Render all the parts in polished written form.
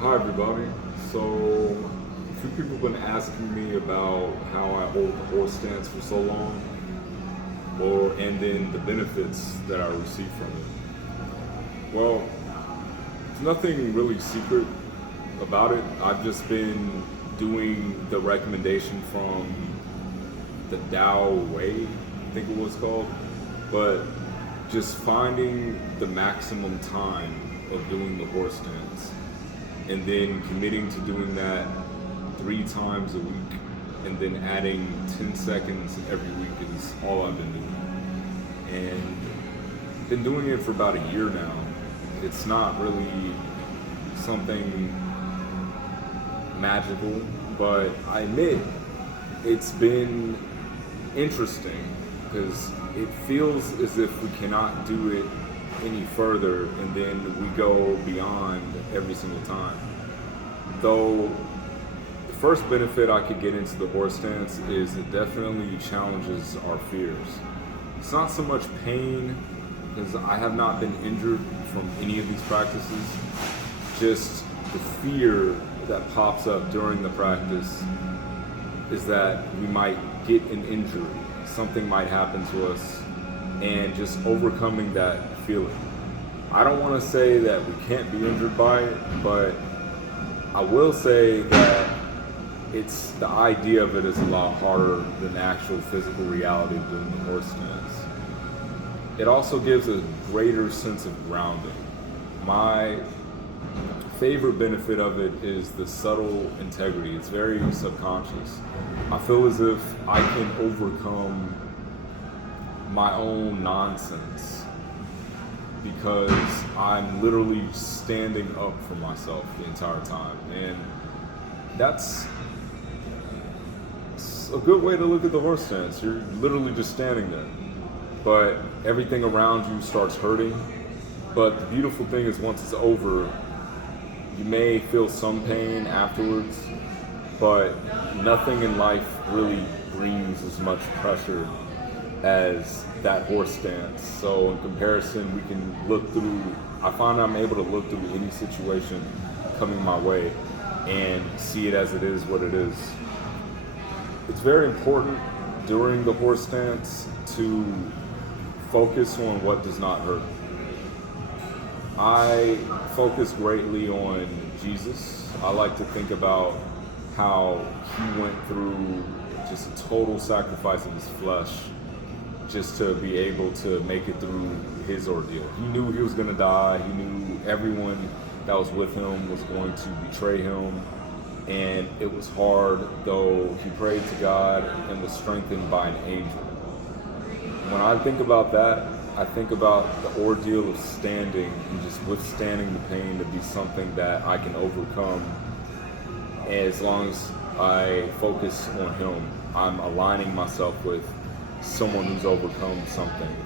Hi everybody. So, a few people have been asking me about how I hold the horse stance for so long, and then the benefits that I receive from it. Well, there's nothing really secret about it. I've just been doing the recommendation from the Tao Way, I think it was called, but just finding the maximum time of doing the horse stance and then committing to doing that 3 times a week and then adding 10 seconds every week is all I've been doing. And been doing it for about a year now. It's not really something magical, but I admit it's been interesting because it feels as if we cannot do it any further and then we go beyond every single time. Though the first benefit I could get into the horse stance is it definitely challenges our fears. It's not so much pain because I have not been injured from any of these practices, just the fear that pops up during the practice is that we might get an injury, something might happen to us, and just overcoming that feeling. I don't want to say that we can't be injured by it, but I will say that it's the idea of it is a lot harder than the actual physical reality of doing the horse stance. It also gives a greater sense of grounding. My favorite benefit of it is the subtle integrity. It's very subconscious. I feel as if I can overcome my own nonsense because I'm literally standing up for myself the entire time. And that's a good way to look at the horse stance. You're literally just standing there, but everything around you starts hurting. But the beautiful thing is once it's over, you may feel some pain afterwards, but nothing in life really brings as much pressure as that horse stance. So in comparison, we can look through, I find I'm able to look through any situation coming my way and see it as it is what it is. It's very important during the horse stance to focus on what does not hurt. I focus greatly on Jesus. I like to think about how he went through just a total sacrifice of his flesh just to be able to make it through his ordeal. He knew he was going to die. He knew everyone that was with him was going to betray him. And it was hard, though he prayed to God and was strengthened by an angel. When I think about that, I think about the ordeal of standing and just withstanding the pain to be something that I can overcome. As long as I focus on him, I'm aligning myself with someone who's overcome something.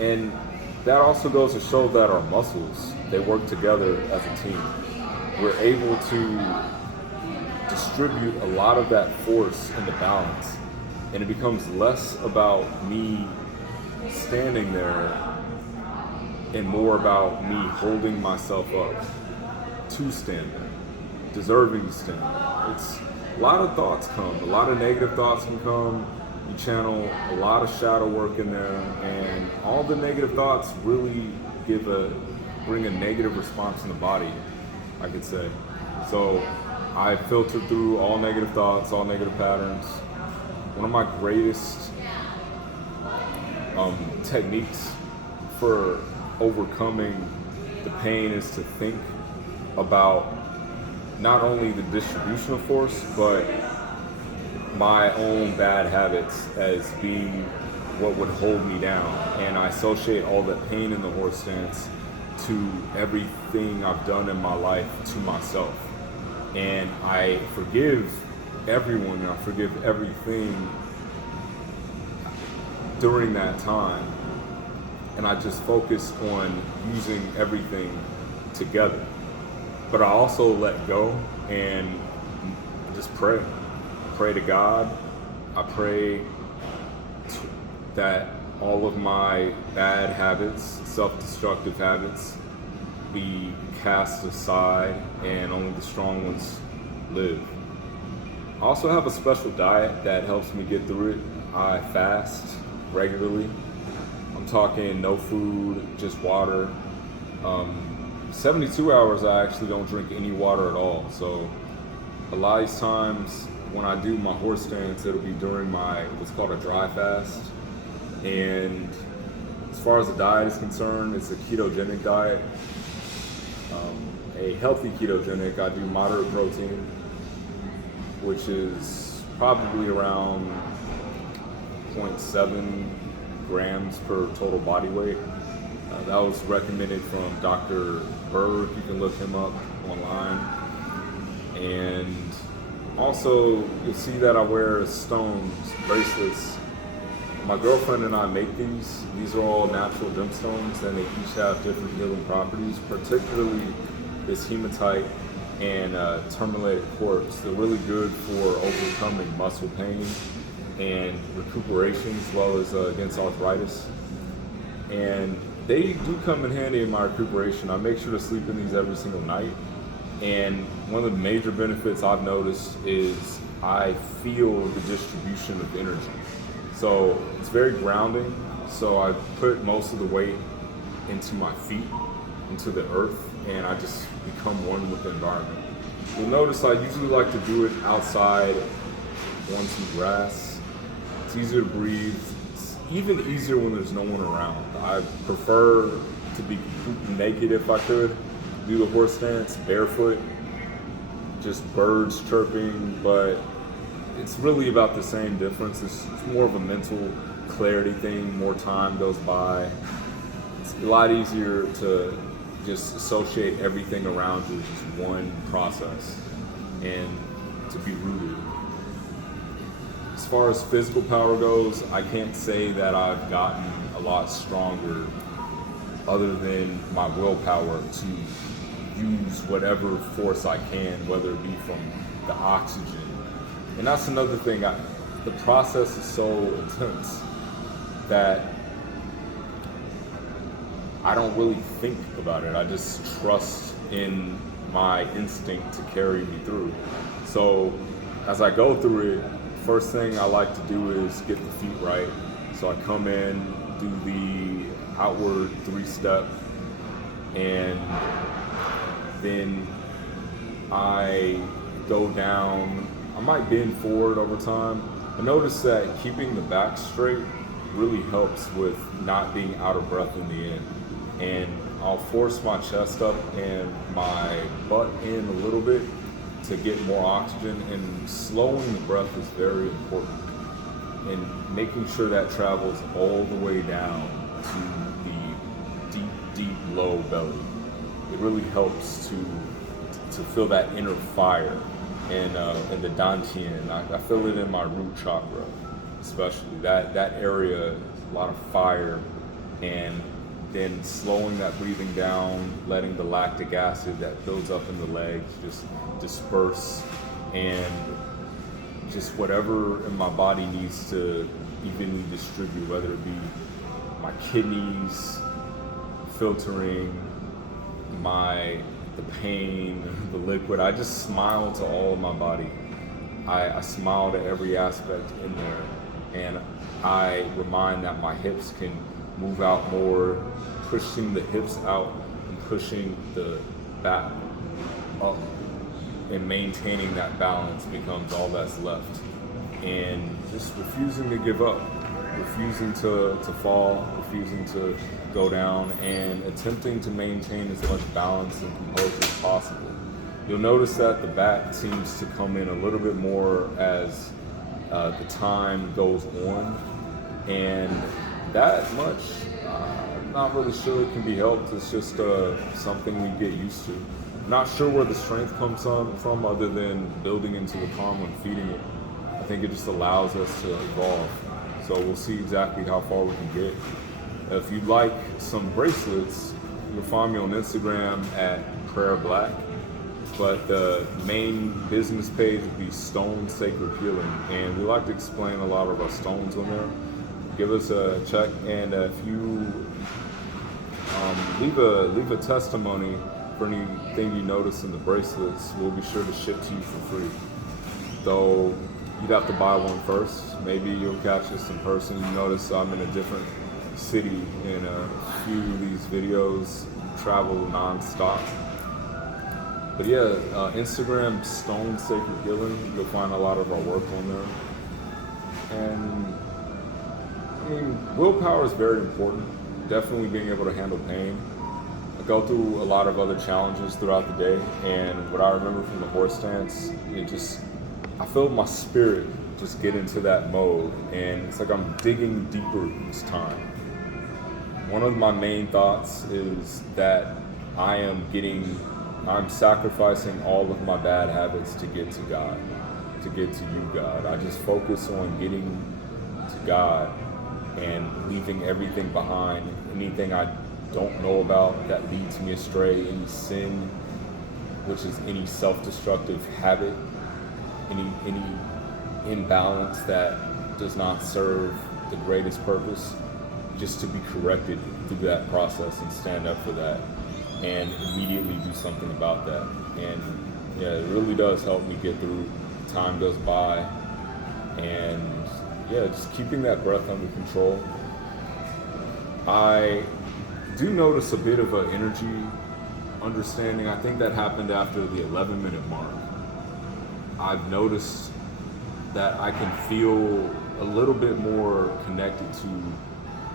And that also goes to show that our muscles, they work together as a team. We're able to distribute a lot of that force in the balance, and it becomes less about me standing there and more about me holding myself up to stand there, deserving to stand there. It's a lot of thoughts come, a lot of negative thoughts can come. You channel a lot of shadow work in there, and all the negative thoughts really bring a negative response in the body, I could say. So I filter through all negative thoughts, all negative patterns. One of my greatest techniques for overcoming the pain is to think about not only the distribution of force, but my own bad habits as being what would hold me down. And I associate all that pain in the horse stance to everything I've done in my life to myself. And I forgive everyone, and I forgive everything during that time. And I just focus on using everything together. But I also let go and just pray. Pray to God. I pray that all of my bad habits, self-destructive habits, be cast aside and only the strong ones live. I also have a special diet that helps me get through it. I fast regularly. I'm talking no food, just water. 72 hours I actually don't drink any water at all. So a lot of these times when I do my horse stance, it'll be during my what's called a dry fast. And as far as the diet is concerned, it's a ketogenic diet. A healthy ketogenic, I do moderate protein, which is probably around 0.7 grams per total body weight. That was recommended from Dr. Berg. You can look him up online. And also, you'll see that I wear stones, bracelets. My girlfriend and I make these. These are all natural gemstones, and they each have different healing properties, particularly this hematite and tourmalated quartz. They're really good for overcoming muscle pain and recuperation, as well as against arthritis. And they do come in handy in my recuperation. I make sure to sleep in these every single night. And one of the major benefits I've noticed is I feel the distribution of energy. So it's very grounding. So I put most of the weight into my feet, into the earth, and I just become one with the environment. You'll notice I usually like to do it outside on some grass. It's easier to breathe. It's even easier when there's no one around. I prefer to be completely naked if I could. Do the horse stance barefoot, just birds chirping, but it's really about the same difference. It's more of a mental clarity thing. More time goes by. It's a lot easier to just associate everything around you as just one process and to be rooted. As far as physical power goes, I can't say that I've gotten a lot stronger other than my willpower to use whatever force I can, whether it be from the oxygen. And that's another thing, the process is so intense that I don't really think about it. I just trust in my instinct to carry me through. So as I go through it, first thing I like to do is get the feet right. So I come in, do the outward 3-step, and then I go down. I might bend forward over time. I notice that keeping the back straight really helps with not being out of breath in the end. And I'll force my chest up and my butt in a little bit to get more oxygen, and slowing the breath is very important. And making sure that travels all the way down to the deep, deep low belly. It really helps to feel that inner fire and the dantian. I feel it in my root chakra, especially that area, a lot of fire, and then slowing that breathing down, letting the lactic acid that builds up in the legs just disperse, and just whatever in my body needs to evenly distribute, whether it be my kidneys filtering, the pain, the liquid. I just smile to all of my body. I smile to every aspect in there, and I remind that my hips can move out more, pushing the hips out and pushing the back up, and maintaining that balance becomes all that's left. And just refusing to give up, refusing to fall, refusing to go down, and attempting to maintain as much balance and composure as possible. You'll notice that the back seems to come in a little bit more as the time goes on, and that much, not really sure it can be helped. It's just something we get used to. Not sure where the strength comes from other than building into the palm and feeding it. I think it just allows us to evolve. So we'll see exactly how far we can get. If you'd like some bracelets, you'll find me on Instagram at Prayer Black. But the main business page would be Stone Sacred Healing. And we like to explain a lot of our stones on there. Give us a check, and if you Leave a testimony for anything you notice in the bracelets. We'll be sure to ship to you for free. Though you'd have to buy one first. Maybe you'll catch us in person. You notice I'm in a different city in a few of these videos. Travel nonstop. But yeah, Instagram, Stone Sacred Healing. You'll find a lot of our work on there. And I mean, willpower is very important. Definitely being able to handle pain. I go through a lot of other challenges throughout the day, and what I remember from the horse stance, I feel my spirit just get into that mode, and it's like I'm digging deeper each time. One of my main thoughts is that I'm sacrificing all of my bad habits to get to God, to get to you, God. I just focus on getting to God and leaving everything behind, anything I don't know about that leads me astray, any sin, which is any self-destructive habit, any imbalance that does not serve the greatest purpose, just to be corrected through that process and stand up for that and immediately do something about that. And yeah, it really does help me get through. Time goes by, and yeah, just keeping that breath under control. I do notice a bit of an energy understanding. I think that happened after the 11-minute mark. I've noticed that I can feel a little bit more connected to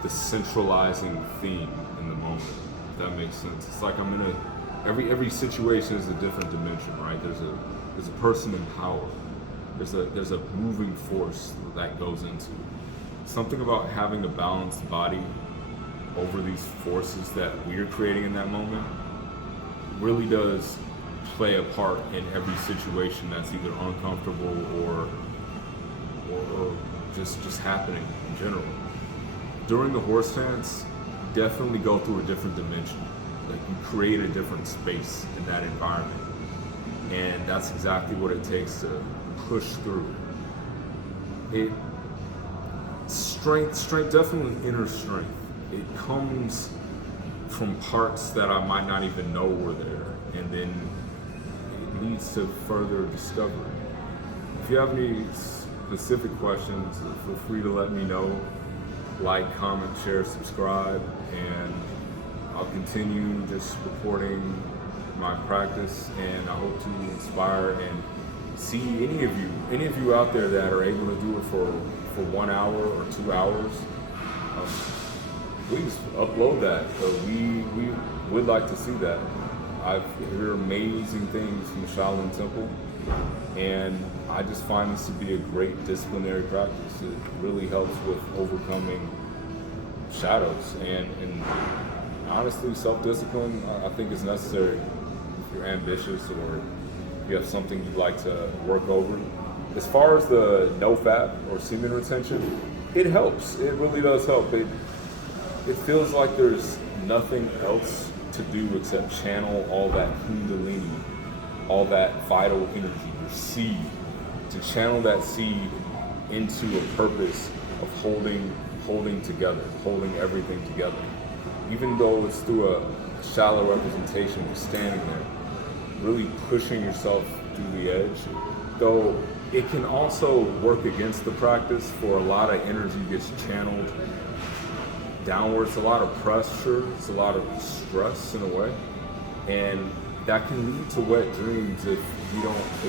the centralizing theme in the moment, if that makes sense. It's like I'm in every situation is a different dimension, right? There's a person in power. There's a moving force that goes into it. Something about having a balanced body over these forces that we're creating in that moment really does play a part in every situation that's either uncomfortable or just happening in general. During the horse stance, definitely go through a different dimension. Like, you create a different space in that environment. And that's exactly what it takes to push through. Strength, definitely inner strength. It comes from parts that I might not even know were there, and then it leads to further discovery. If you have any specific questions, feel free to let me know. Like, comment, share, subscribe, and I'll continue just reporting my practice, and I hope to inspire and see any of you out there that are able to do it for 1 hour or 2 hours. Please upload that. We would like to see that. I've heard amazing things from the Shaolin Temple, and I just find this to be a great disciplinary practice. It really helps with overcoming shadows, and honestly, self-discipline I think is necessary if you're ambitious or if you have something you'd like to work over. As far as the no fat or semen retention, it helps. It really does help. It feels like there's nothing else to do except channel all that kundalini, all that vital energy, your seed, to channel that seed into a purpose of holding together, holding everything together. Even though it's through a shallow representation, just standing there, really pushing yourself through the edge. Though it can also work against the practice, for a lot of energy gets channeled downwards, a lot of pressure, it's a lot of stress in a way, and that can lead to wet dreams if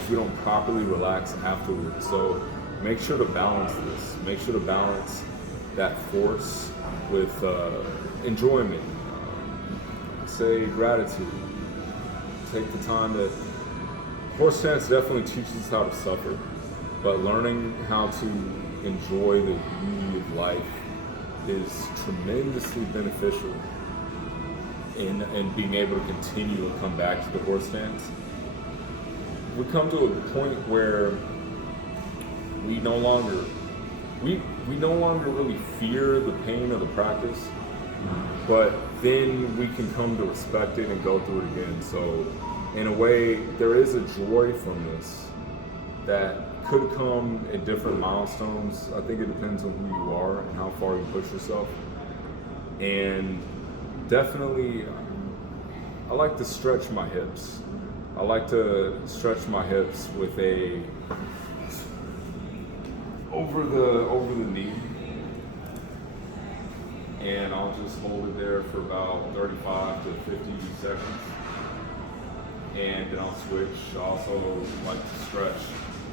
you don't properly relax afterwards. So make sure to balance this. Make sure to balance that force with enjoyment. Say gratitude. Take the time that horse stance definitely teaches us how to suffer, but learning how to enjoy the beauty of life is tremendously beneficial in being able to continue to come back to the horse stance. We come to a point where we no longer really fear the pain of the practice, but then we can come to respect it and go through it again. So in a way, there is a joy from this that could come at different milestones. I think it depends on who you are and how far you push yourself. And definitely, I like to stretch my hips. I like to stretch my hips with a over the knee, and I'll just hold it there for about 35 to 50 seconds, and then I'll switch. I also like to stretch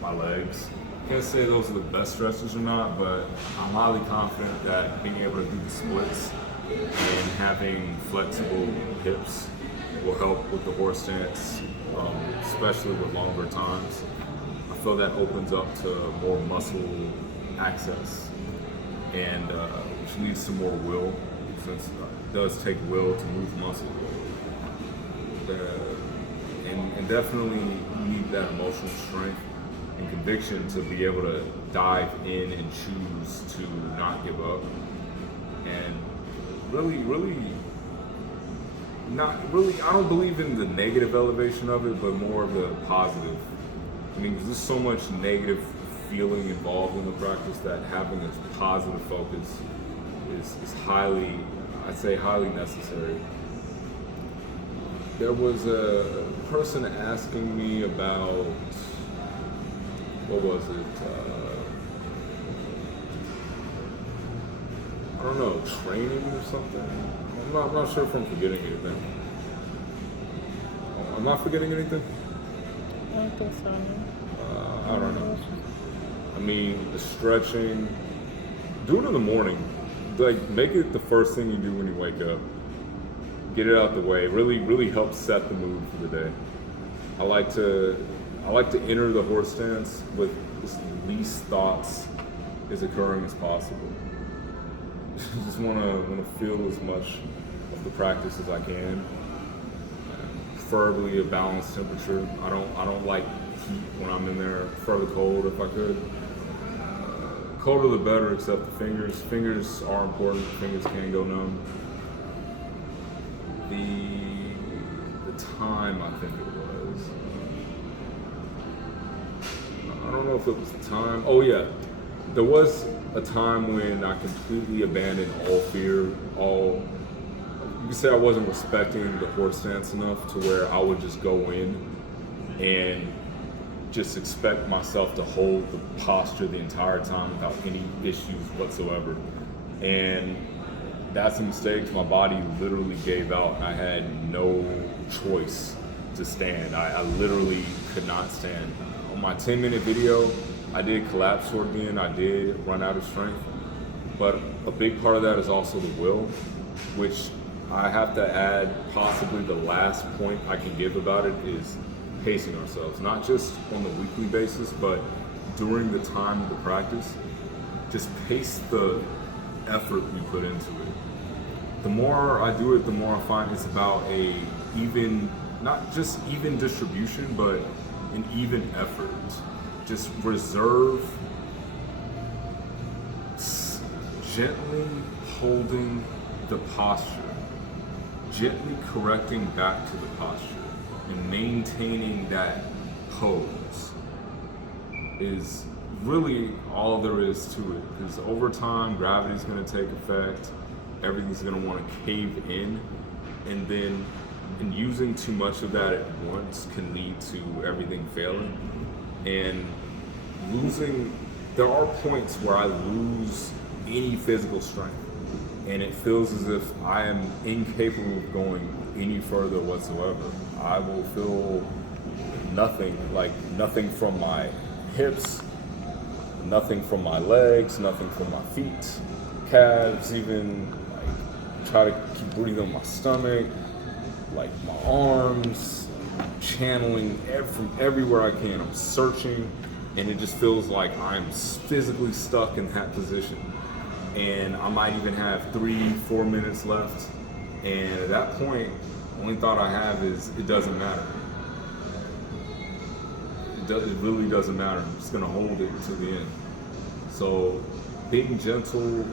my legs. Can't say those are the best stretches or not, but I'm highly confident that being able to do the splits and having flexible hips will help with the horse stance, especially with longer times. I feel that opens up to more muscle access, and which leads to more will, since it does take will to move muscle. And definitely you need that emotional strength and conviction to be able to dive in and choose to not give up. And really, I don't believe in the negative elevation of it, but more of the positive. I mean, there's just so much negative feeling involved in the practice that having a positive focus is highly, I'd say highly necessary. There was a person asking me about, what was it? I don't know, training or something? I'm not sure if I'm forgetting anything. Am I forgetting anything? I don't think so, no. I don't know. I mean, the stretching, do it in the morning. Like, make it the first thing you do when you wake up. Get it out the way. Really helps set the mood for the day. I like to enter the horse stance with as least thoughts is occurring as possible. Just want to feel as much of the practice as I can. Preferably a balanced temperature. I don't like heat when I'm in there. Prefer the cold if I could. Colder the better, except the fingers. Fingers are important. Fingers can go numb. The time, I think it was. I don't know if it was the time. Oh yeah, there was a time when I completely abandoned all fear, you could say I wasn't respecting the horse stance enough to where I would just go in and just expect myself to hold the posture the entire time without any issues whatsoever. And that's a mistake. My body literally gave out and I had no choice to stand. I literally could not stand. On my 10-minute video, I did collapse toward the end. I did run out of strength. But a big part of that is also the will, which I have to add, possibly the last point I can give about it is pacing ourselves, not just on the weekly basis, but during the time of the practice. Just pace the effort we put into it. The more I do it, the more I find it's about a even, not just even distribution, but an even effort. Just reserve, gently holding the posture, gently correcting back to the posture, and maintaining that pose is really all there is to it. Because over time, gravity's going to take effect, everything's going to want to cave in, and then using too much of that at once can lead to everything failing. And there are points where I lose any physical strength, and it feels as if I am incapable of going any further whatsoever. I will feel nothing from my hips, nothing from my legs, nothing from my feet, calves, even try to keep breathing on my stomach, like my arms, channeling from everywhere I can. I'm searching, and it just feels like I'm physically stuck in that position. And I might even have 3-4 minutes left. And at that point, the only thought I have is it doesn't matter. It really doesn't matter. I'm just gonna hold it to the end. So being gentle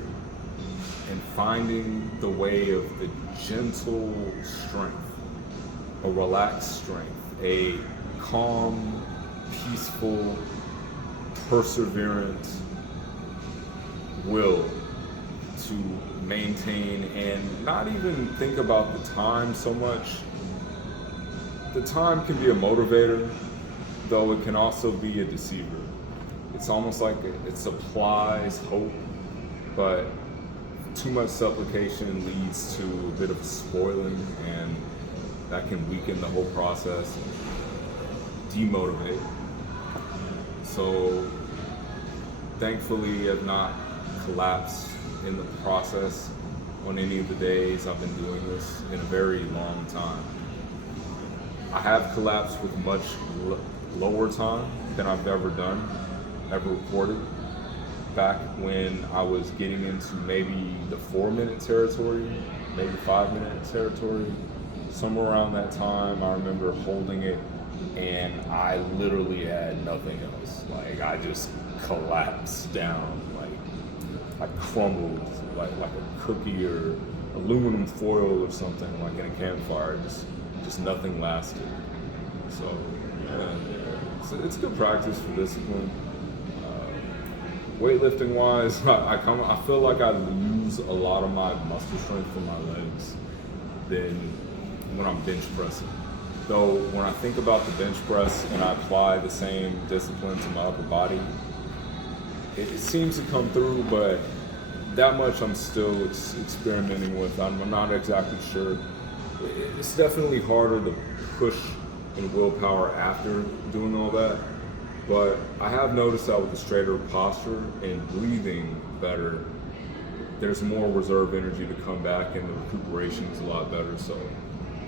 and finding the way of the gentle strength, a relaxed strength, a calm, peaceful, perseverant will to maintain and not even think about the time so much. The time can be a motivator, though it can also be a deceiver. It's almost like it supplies hope, but too much supplication leads to a bit of spoiling, and that can weaken the whole process and demotivate. So thankfully I've not collapsed in the process on any of the days I've been doing this in a very long time. I have collapsed with much lower time than I've ever recorded. Back when I was getting into maybe the 4-minute territory, maybe 5-minute territory, somewhere around that time, I remember holding it and I literally had nothing else. Like I just collapsed down, like I crumbled like a cookie or aluminum foil or something, like in a campfire. Just nothing lasted. So yeah, it's good practice for discipline. Weightlifting wise, I feel like I lose a lot of my muscle strength from my legs than when I'm bench pressing. Though when I think about the bench press and I apply the same discipline to my upper body, it seems to come through, but that much I'm still experimenting with. I'm not exactly sure. It's definitely harder to push in willpower after doing all that. But I have noticed that with a straighter posture and breathing better, there's more reserve energy to come back and the recuperation is a lot better. So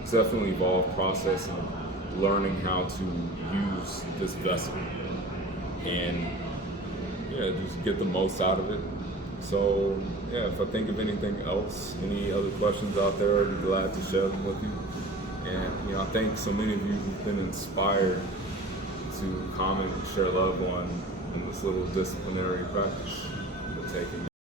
it's definitely an evolved process of learning how to use this vessel and just get the most out of it. So yeah, if I think of anything else, any other questions out there, I'd be glad to share them with you. And I thank so many of you who've been inspired to comment and share love on in this little disciplinary practice we're taking.